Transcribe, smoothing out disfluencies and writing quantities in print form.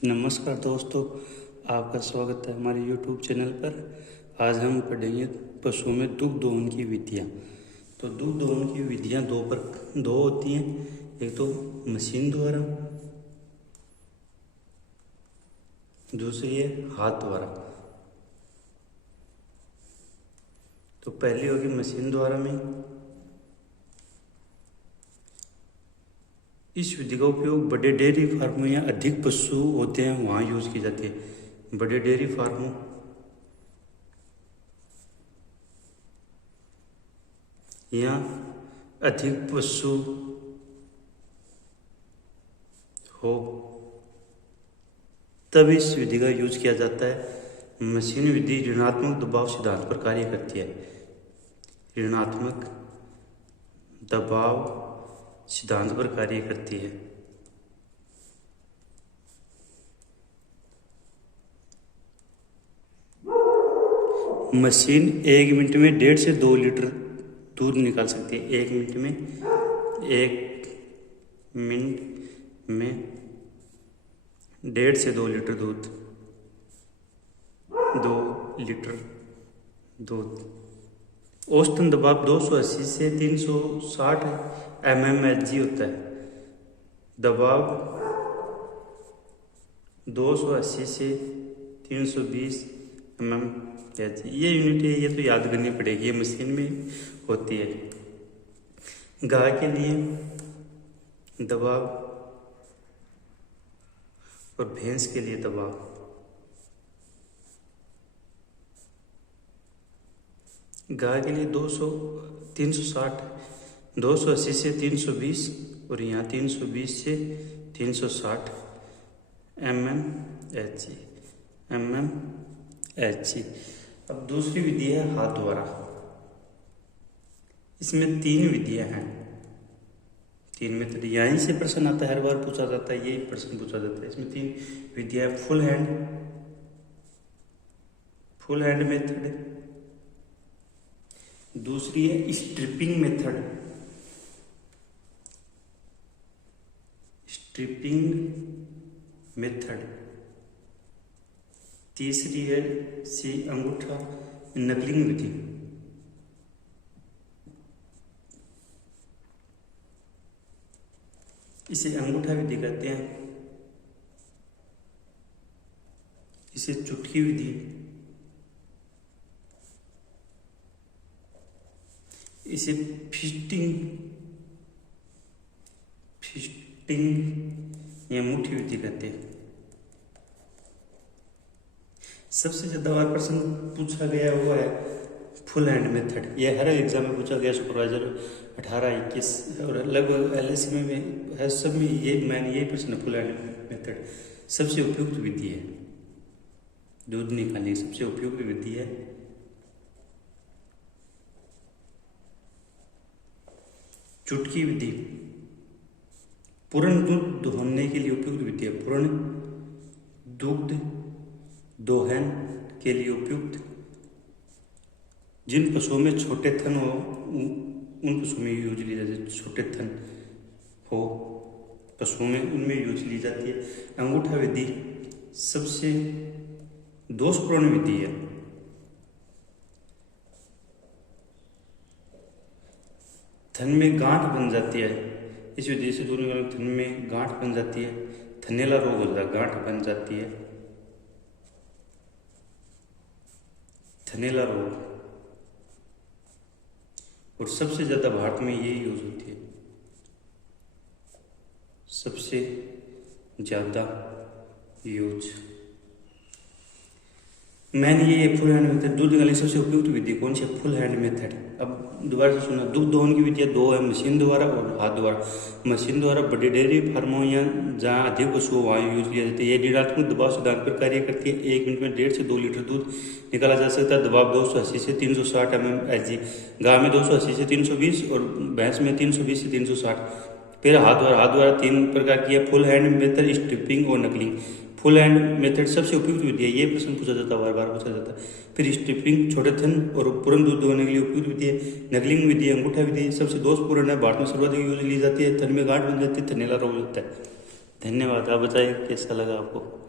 नमस्कार दोस्तों, आपका स्वागत है हमारे YouTube चैनल पर। आज हम पढ़ेंगे पशुओं में दुग्ध दोहन की विधियाँ। तो दुग्ध दोहन की विधियाँ दो होती हैं, एक तो मशीन द्वारा, दूसरी है हाथ द्वारा। तो पहली होगी मशीन द्वारा में। इस विधि का उपयोग बड़े डेयरी फार्मों या अधिक पशु होते हैं वहाँ यूज की जाती है। बड़े डेयरी फार्मों या अधिक पशु हो तब इस विधि का यूज किया जाता है। मशीन विधि ऋणात्मक दबाव सिद्धांत पर कार्य करती है। ऋणात्मक दबाव सिद्धांत पर कार्य करती है। मशीन 1 मिनट में 1.5 से 2 लीटर दूध निकाल सकती है। 1 मिनट में 1.5 से 2 लीटर दूध। 2 लीटर दूध। औसतन दबाव 280 से 360 mmHg होता है। दबाव 280 से 320 mmHg ये यूनिट है, ये तो याद करनी पड़ेगी, ये मशीन में होती है। गाय के लिए दबाव और भैंस के लिए दबाव। गाय के लिए 280 से 320 और यहाँ 320 से 360 mmHg। अब दूसरी विधि है हाथ द्वारा। इसमें 3 विधियां हैं, 3 मेथड। यहीं से प्रश्न आता है, हर बार पूछा जाता है, यही प्रश्न पूछा जाता है। इसमें 3 विधियां हैं। फुल हैंड मेथड, दूसरी है स्ट्रिपिंग मेथड, तीसरी है अंगूठा नकलिंग विधि। इसे अंगूठा विधि कहते हैं, इसे चुटकी विधि, इसे फिस्टिंग या मुट्ठी विधि कहते हैं। सबसे ज्यादा बार प्रश्न पूछा गया हुआ है फुल हैंड मेथड। ये हर एग्जाम में पूछा गया, सुपरवाइजर 18, 21 और लगभग LSC में है, सब में यही प्रश्न। फुल हैंड मेथड सबसे उपयुक्त विधि है, दूध निकालने की सबसे उपयुक्त विधि है। चुटकी विधि पूर्ण दूध दोहने के लिए उपयुक्त विधि है। पूर्ण दुग्ध दोहन के लिए उपयुक्त। जिन पशुओं में छोटे थन हो उन पशुओं में यूज ली जाती है। छोटे थन हो पशुओं में उनमें यूज ली जाती है। अंगूठा विधि सबसे दोषपूर्ण विधि है। थन में गांठ बन जाती है। इस विधि से दूध निकालने थन में गांठ बन जाती है। थनेला रोग होता है, गांठ बन जाती है, थनेला रोग। और सबसे ज्यादा भारत में यही यूज होती है, सबसे ज्यादा यूज। मैंने ये फुल हैंड मेथड दूध निकालने की सबसे उपयुक्त विधि कौन सी है? Full hand method. अब दोबारा से सुना, दुग्ध दोहन की विधियाँ 2 है, मशीन द्वारा और हाथ द्वारा। मशीन द्वारा बड़े डेयरी फार्मों या जहाँ अधिक पशु हो वहाँ यूज किया जाता है। ये ऋणात्मक दबाव सिद्धांत पर कार्य करती है। 1 मिनट में 1.5 से 2 लीटर दूध निकाला जा सकता है। दबाव 280 से 360 mmHg। गाय में 280 से 320 और भैंस में 320 से 360। फिर हाथ द्वारा 3 प्रकार की है, फुल हैंड मेथड, स्ट्रिपिंग और नकलिंग। फुल हैंड मेथड सबसे उपयुक्त विधि है, ये प्रश्न पूछा जाता है, बार पूछा जाता है। फिर स्ट्रिपिंग छोटे थन और पूर्ण दूध दोहने के लिए उपयुक्त विधि है। नकलिंग विधि, अंगूठा विधि सबसे दोषपूर्ण है, भारत में सर्वाधिक यूज ली जाती है। थन में गांठ बन जाती है, थनेला रोग होता है। धन्यवाद। आप बताइए कैसा लगा आपको।